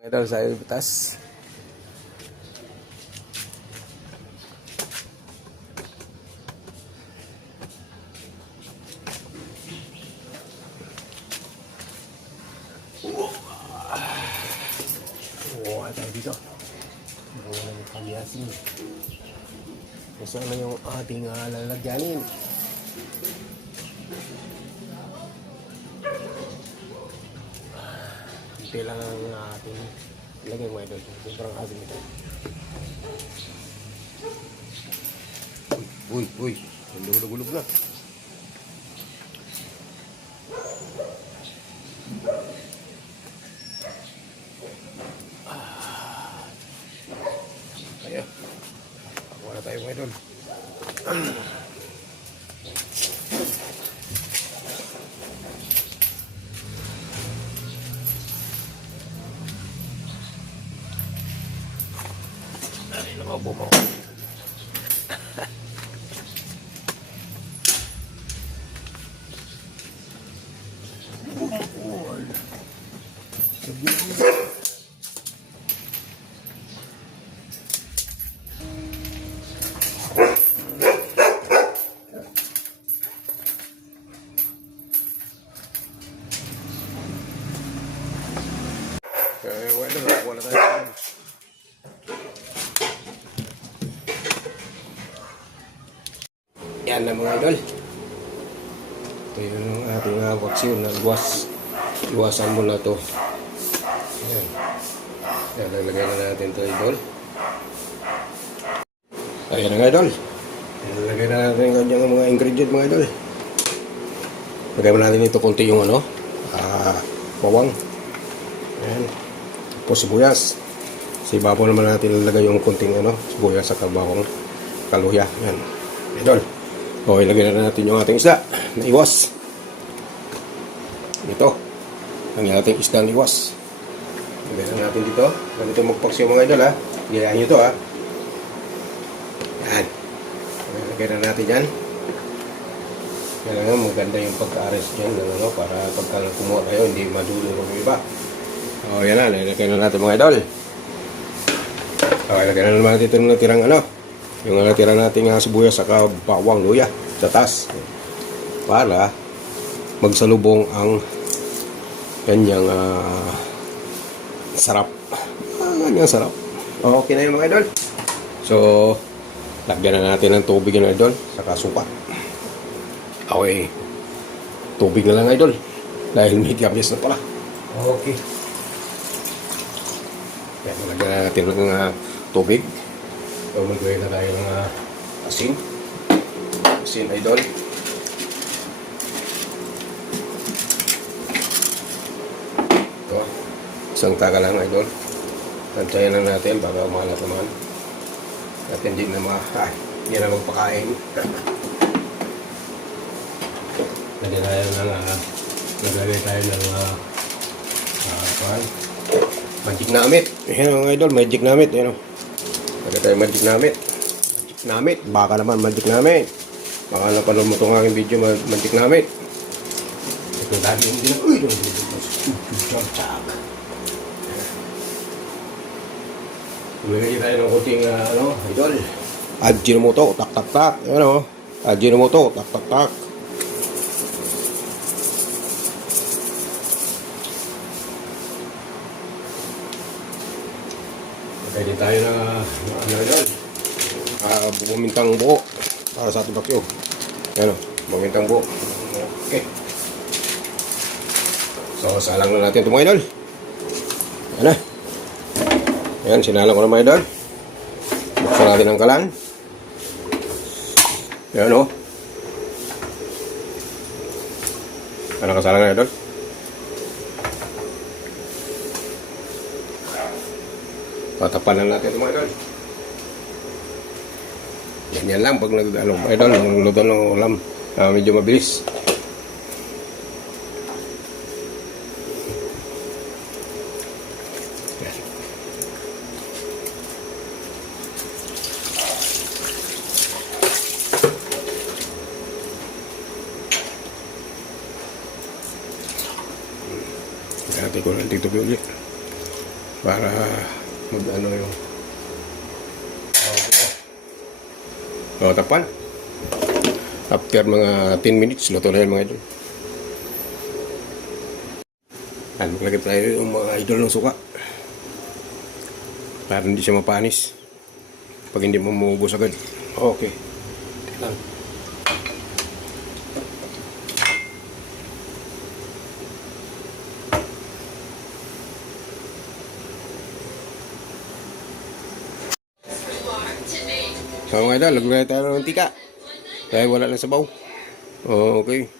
Idol sa butas. Ano tayo dito? Buwan ng pagyasin. Kasama yung ating lalagyanin. Ito lang ang ating lagay mo idol. Sobrang asin ito. Uy. Gulog na. Ayan. Wala tayo mga idol. Ay, nakabo mo. Wala tayo. Yan na mga idol. Ito yung ating vaccine na iwasan mo na to. Yan. Yan, lalagyan na natin to idol. Ayan na mga idol. Lalagyan na natin yung kanyang mga ingredient mga idol. Lagyan mo natin ito konti yung bawang. Ayan. Tapos sibuyas. Sa ibabaw naman natin lalagay yung konting sibuyas sa bawang kaluya. Ayan. Idol. Okay, lagyan na natin yung ating isda na iwas. Ito. Ang ating isda na iwas. Lagyan na natin dito. Ganito magpaksiw mga idol ha. Gayahin nyo ito ha. Yan. Lagyan na natin yan. Kailangan maganda yung pagka-ares dyan. Para pagka kumuha kayo, hindi madulong yung iba. O yan na. Lagyan na natin mga idol. Okay, lagyan na naman natin ito ng natirang yung natira nating sibuyas saka bawang luya sa taas para magsalubong ang kanyang sarap. Kanyang sarap. Okay na yung mga idol. So, lagyan na natin ng tubig yung idol saka suka. Okay. Tubig na lang idol dahil may tiyabyas na pala. Okay. Yan, lagyan na natin ng tubig. So, mag-gawin na tayo ng asin. Asin, idol. Ito. Isang taka lang, idol. Tantayan lang natin para umalat naman. At hindi na hindi na magpakain. Naglagay tayo ng magic namit. Ayan mga idol, magic namit. Ayan o. Lagay tayo magic namit. Baka naman magic namit. Baka napanood mo itong aking video magic namit. Ito dahil yung din. Uy! Lagay tayo ng kunting idol. Ajinomoto. Tak. Ayan o. Ajinomoto. Tak. Pwede tayo na idol. Bumintang buo para sa ating bakyo. Ayan o, bumintang buo. Okay. So, salang na natin ito mga idol. Ayan na. Ayan, sinalang ko na mga idol. Buksan natin ang kalan. Ayan o. Ayan, nakasalang na idol. Patapan lang natin ito mga idol. Yan lang pag idol, luto ng ulam. Medyo mabilis. Natin ko lang dito ulit. para mag ano yung tapan. After mga 10 minutes, luto na yan mga idol. Yan, maglagay tayo yung mga idol ng suka. Para hindi siya mapanis. Pag hindi mo maubos agad. Okay. Lang. So mga idol, lagay tayo ng mantika. Dahil wala na sabaw. Okay.